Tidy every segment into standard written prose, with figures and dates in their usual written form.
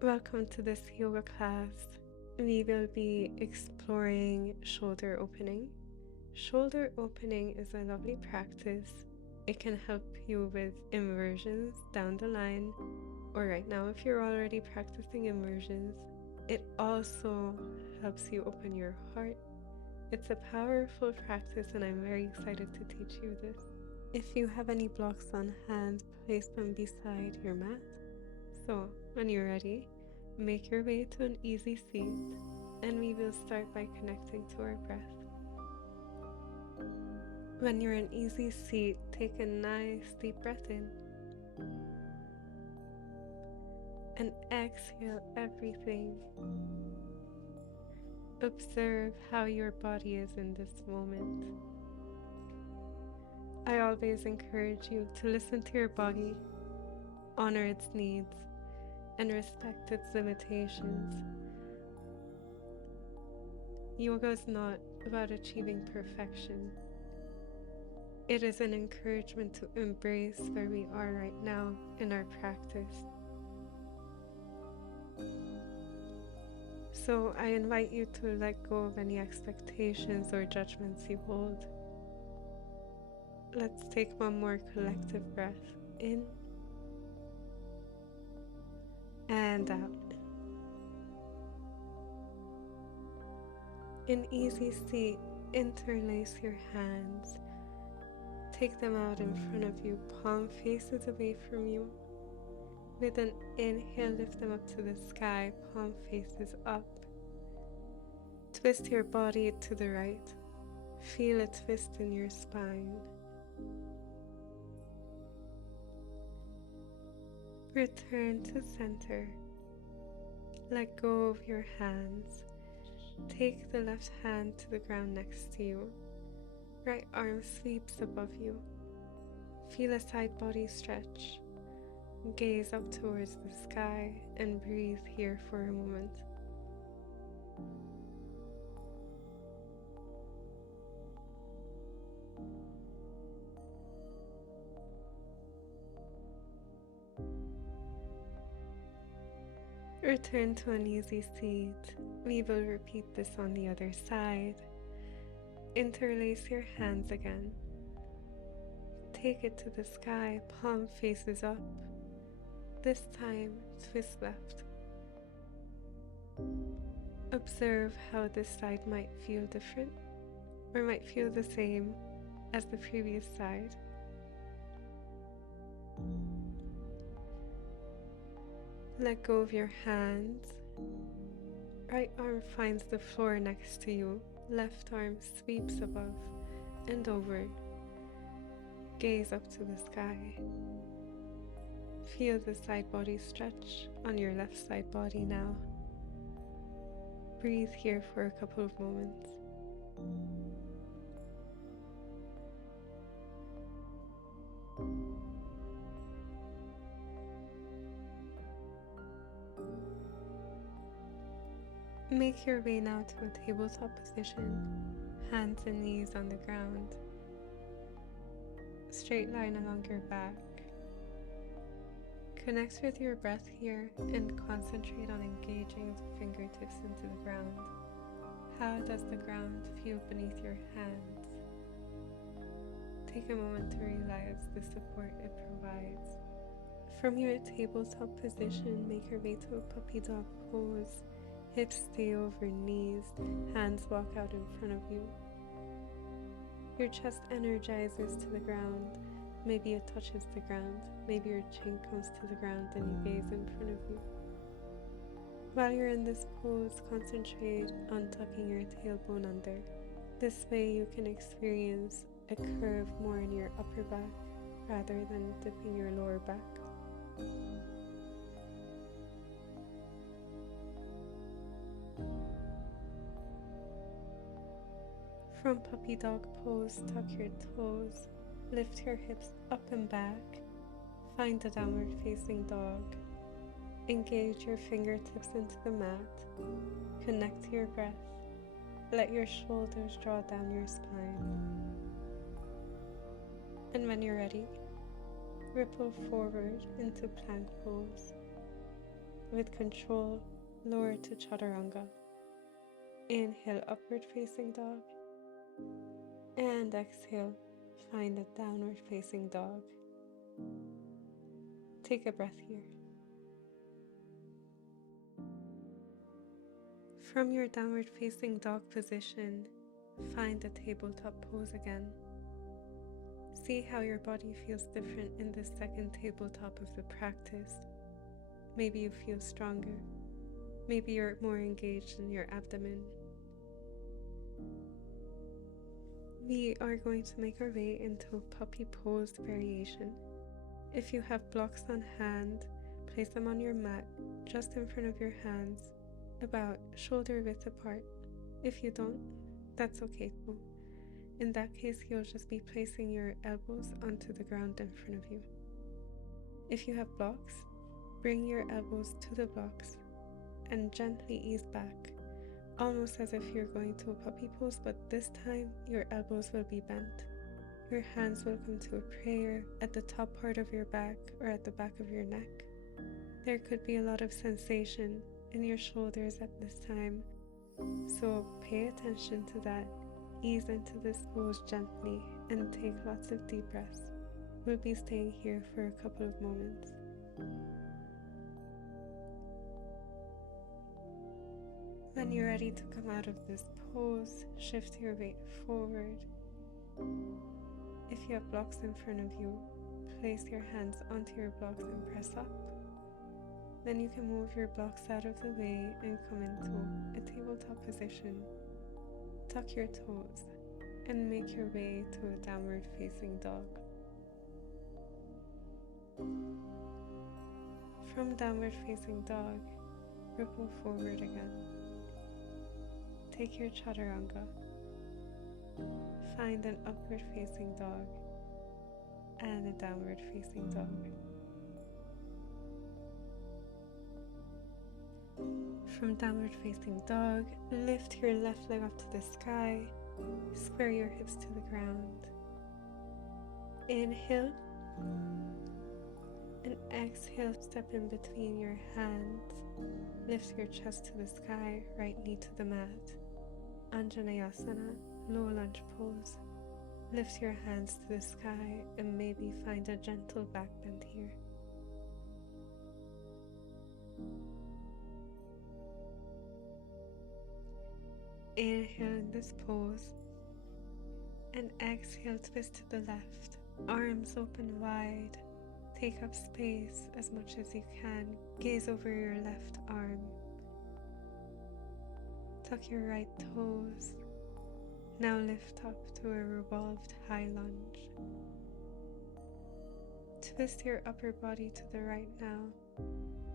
Welcome to this yoga class. We will be exploring shoulder opening. Shoulder opening is a lovely practice. It can help you with inversions down the line, or right now if you're already practicing inversions. It also helps you open your heart. It's a powerful practice and I'm very excited to teach you this. If you have any blocks on hand, place them beside your mat. So, when you're ready, make your way to an easy seat, and we will start by connecting to our breath. When you're in easy seat, take a nice deep breath in, and exhale everything. Observe how your body is in this moment. I always encourage you to listen to your body, honor its needs, and respect its limitations. Yoga is not about achieving perfection. It is an encouragement to embrace where we are right now in our practice. So I invite you to let go of any expectations or judgments you hold. Let's take one more collective breath in and out. In easy seat, interlace your hands. Take them out in front of you, palm faces away from you. With an inhale, lift them up to the sky, palm faces up. Twist your body to the right. Feel a twist in your spine. Return to center. Let go of your hands. Take the left hand to the ground next to you. Right arm sweeps above you. Feel a side body stretch. Gaze up towards the sky and breathe here for a moment. Return to an easy seat. We will repeat this on the other side. Interlace your hands again. Take it to the sky, palm faces up. This time, twist left. Observe how this side might feel different or might feel the same as the previous side. Let go of your hands. Right arm finds the floor next to you. Left arm sweeps above and over. Gaze up to the sky. Feel the side body stretch on your left side body now. Breathe here for a couple of moments. Make your way now to a tabletop position, hands and knees on the ground. Straight line along your back. Connect with your breath here and concentrate on engaging the fingertips into the ground. How does the ground feel beneath your hands? Take a moment to realize the support it provides. From your tabletop position, make your way to a puppy dog pose. Hips stay over knees, hands walk out in front of you. Your chest energizes to the ground. Maybe it touches the ground. Maybe your chin comes to the ground and you gaze in front of you. While you're in this pose, concentrate on tucking your tailbone under. This way you can experience a curve more in your upper back rather than dipping your lower back. From puppy dog pose, tuck your toes, lift your hips up and back, find a downward facing dog, engage your fingertips into the mat, connect to your breath, let your shoulders draw down your spine. And when you're ready, ripple forward into plank pose. With control, lower to chaturanga. Inhale, upward facing dog. And exhale, find a downward facing dog. Take a breath here. From your downward facing dog position, find a tabletop pose again. See how your body feels different in this second tabletop of the practice. Maybe you feel stronger. Maybe you're more engaged in your abdomen. We are going to make our way into a puppy pose variation. If you have blocks on hand, place them on your mat just in front of your hands, about shoulder width apart. If you don't, that's okay too. In that case, you'll just be placing your elbows onto the ground in front of you. If you have blocks, bring your elbows to the blocks and gently ease back, almost as if you're going to a puppy pose, but this time your elbows will be bent. Your hands will come to a prayer at the top part of your back or at the back of your neck. There could be a lot of sensation in your shoulders at this time, so pay attention to that. Ease into this pose gently and take lots of deep breaths. We'll be staying here for a couple of moments. When you're ready to come out of this pose, shift your weight forward. If you have blocks in front of you, place your hands onto your blocks and press up. Then you can move your blocks out of the way and come into a tabletop position. Tuck your toes and make your way to a downward facing dog. From downward facing dog, ripple forward again. Take your chaturanga. Find an upward facing dog and a downward facing dog. From downward facing dog, lift your left leg up to the sky, square your hips to the ground. Inhale and exhale, step in between your hands, lift your chest to the sky, right knee to the mat. Anjaneyasana, low lunge pose. Lift your hands to the sky and maybe find a gentle back bend here. Inhale in this pose and exhale, twist to the left, arms open wide. Take up space as much as you can. Gaze over your left arm. Tuck your right toes. Now lift up to a revolved high lunge. Twist your upper body to the right now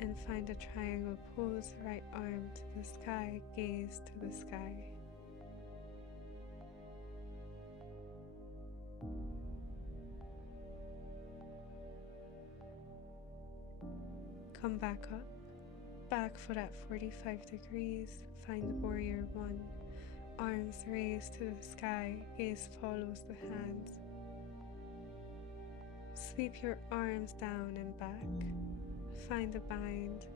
and find a triangle pose, right arm to the sky, gaze to the sky. Come back up, back foot at 45 degrees, find warrior one. Arms raised to the sky, gaze follows the hands. Sweep your arms down and back. Find a bind.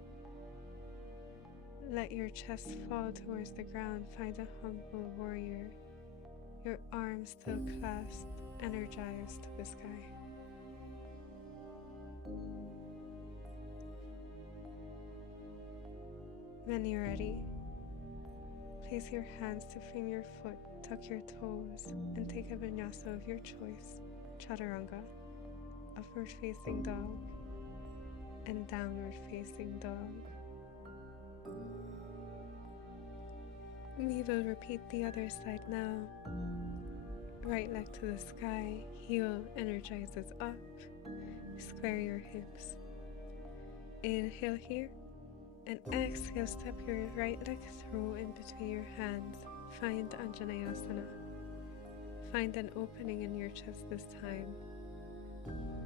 Let your chest fall towards the ground. Find a humble warrior. Your arms still clasped, energized to the sky. When you're ready, place your hands to frame your foot, tuck your toes, and take a vinyasa of your choice. Chaturanga, upward facing dog, and downward facing dog. We will repeat the other side now. Right leg to the sky, heel energizes up, square your hips. Inhale here, and exhale, step your right leg through in between your hands. Find Anjaneyasana. Find an opening in your chest this time.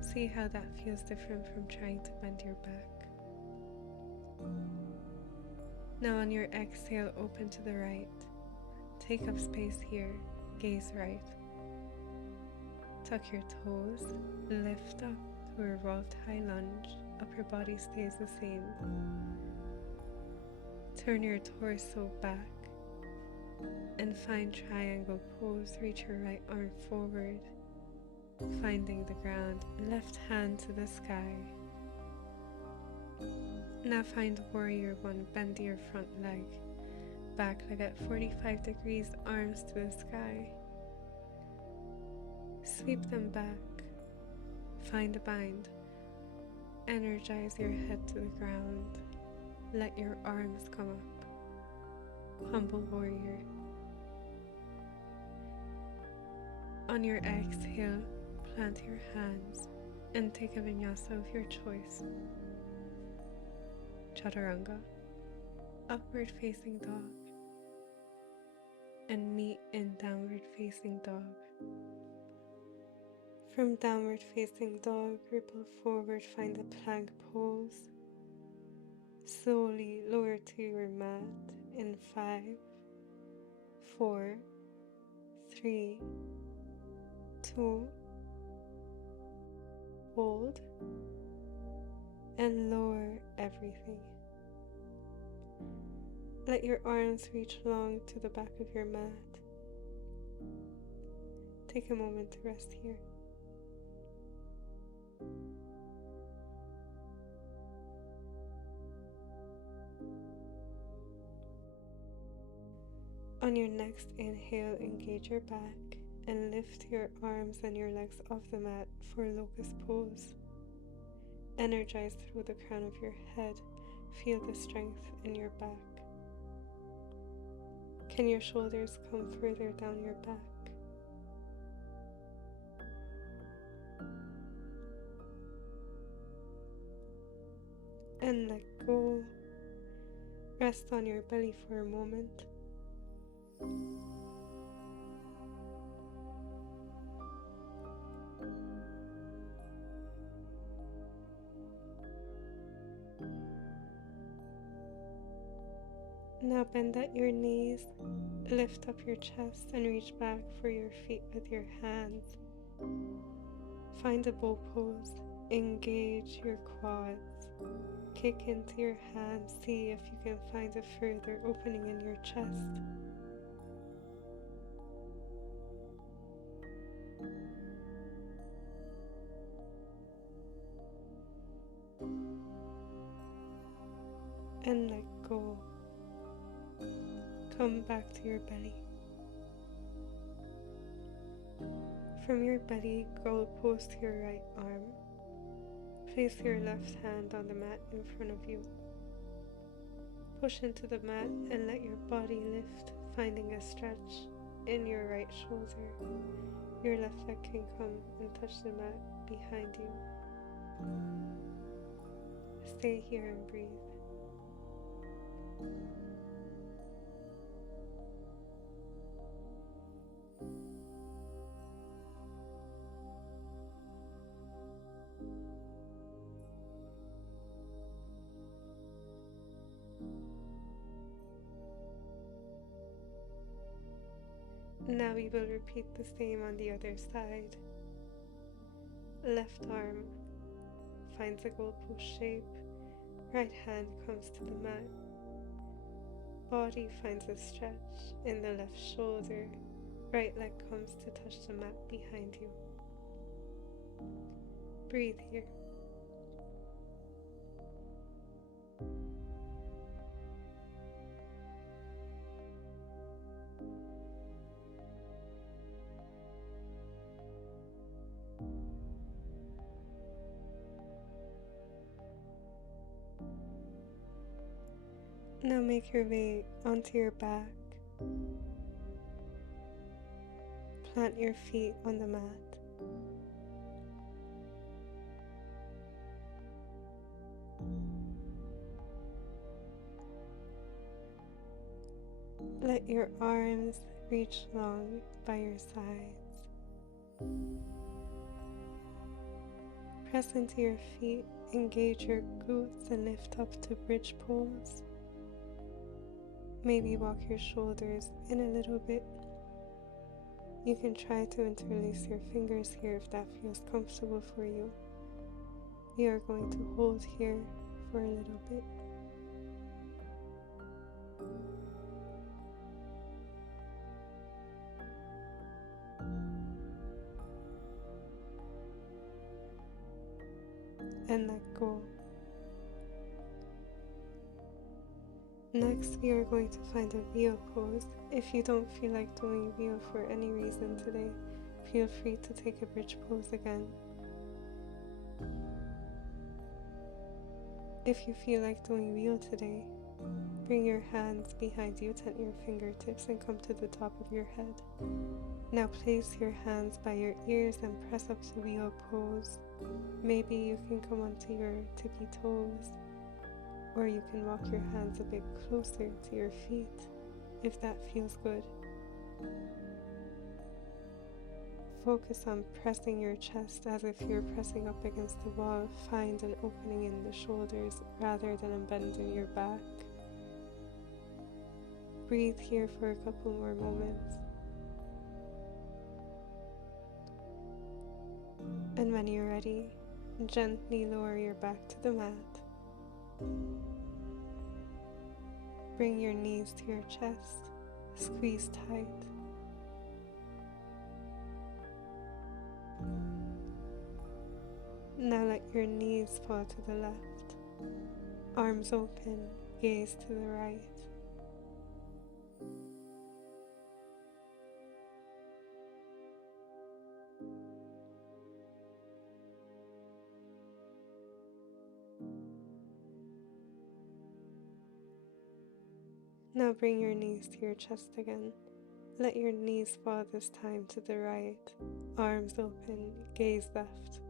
See how that feels different from trying to bend your back. Now on your exhale, open to the right. Take up space here, gaze right. Tuck your toes, lift up to a revolved high lunge. Upper body stays the same. Turn your torso back and find triangle pose. Reach your right arm forward, finding the ground, left hand to the sky. Now find warrior one, bend your front leg, back leg at 45 degrees, arms to the sky. Sweep them back, find a bind, energize your head to the ground, let your arms come up, humble warrior. On your exhale, plant your hands and take a vinyasa of your choice. Chaturanga, upward facing dog, and meet in downward facing dog. From downward facing dog, ripple forward, find the plank pose. Slowly lower to your mat in 5, 4, 3, 2, hold, and lower everything. Let your arms reach long to the back of your mat. Take a moment to rest here. On your next inhale, engage your back and lift your arms and your legs off the mat for locust pose. Energize through the crown of your head. Feel the strength in your back. Can your shoulders come further down your back? And let go. Rest on your belly for a moment. Now bend at your knees, lift up your chest and reach back for your feet with your hands. Find a bow pose, engage your quads, kick into your hands, see if you can find a further opening in your chest. And let go. Come back to your belly. From your belly, go pose to your right arm. Place your left hand on the mat in front of you. Push into the mat and let your body lift, finding a stretch in your right shoulder. Your left leg can come and touch the mat behind you. Stay here and breathe. Now we will repeat the same on the other side. Left arm finds a goalpost shape. Right hand comes to the mat. Body finds a stretch in the left shoulder. Right leg comes to touch the mat behind you. Breathe here. Now make your way onto your back. Plant your feet on the mat. Let your arms reach long by your sides. Press into your feet, engage your glutes and lift up to bridge pose. Maybe walk your shoulders in a little bit. You can try to interlace your fingers here if that feels comfortable for you. We are going to hold here for a little bit. and let go. Next, we are going to find a wheel pose. If you don't feel like doing wheel for any reason today, feel free to take a bridge pose again. If you feel like doing wheel today, bring your hands behind you, tent your fingertips, and come to the top of your head. Now place your hands by your ears and press up to wheel pose. Maybe you can come onto your tippy toes, or you can walk your hands a bit closer to your feet if that feels good. Focus on pressing your chest as if you're pressing up against the wall. Find an opening in the shoulders rather than unbending your back. Breathe here for a couple more moments. And when you're ready, gently lower your back to the mat. Bring your knees to your chest. Squeeze tight. Now let your knees fall to the left. Arms open, gaze to the right. Now bring your knees to your chest again. Let your knees fall this time to the right. Arms open, gaze left.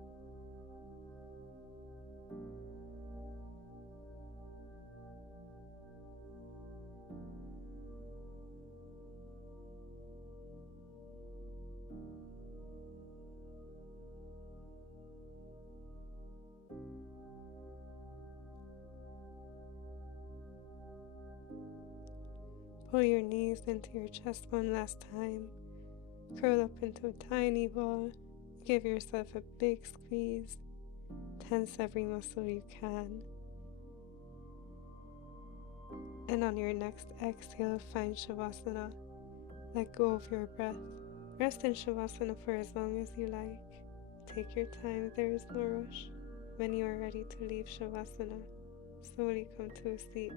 Pull your knees into your chest one last time. Curl up into a tiny ball. Give yourself a big squeeze. Tense every muscle you can. And on your next exhale, find Shavasana. Let go of your breath. Rest in Shavasana for as long as you like. Take your time, there is no rush. When you are ready to leave Shavasana, slowly come to a seat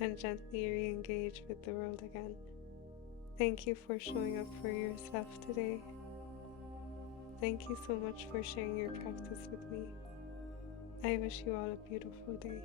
and gently re-engage with the world again. Thank you for showing up for yourself today. Thank you so much for sharing your practice with me. I wish you all a beautiful day.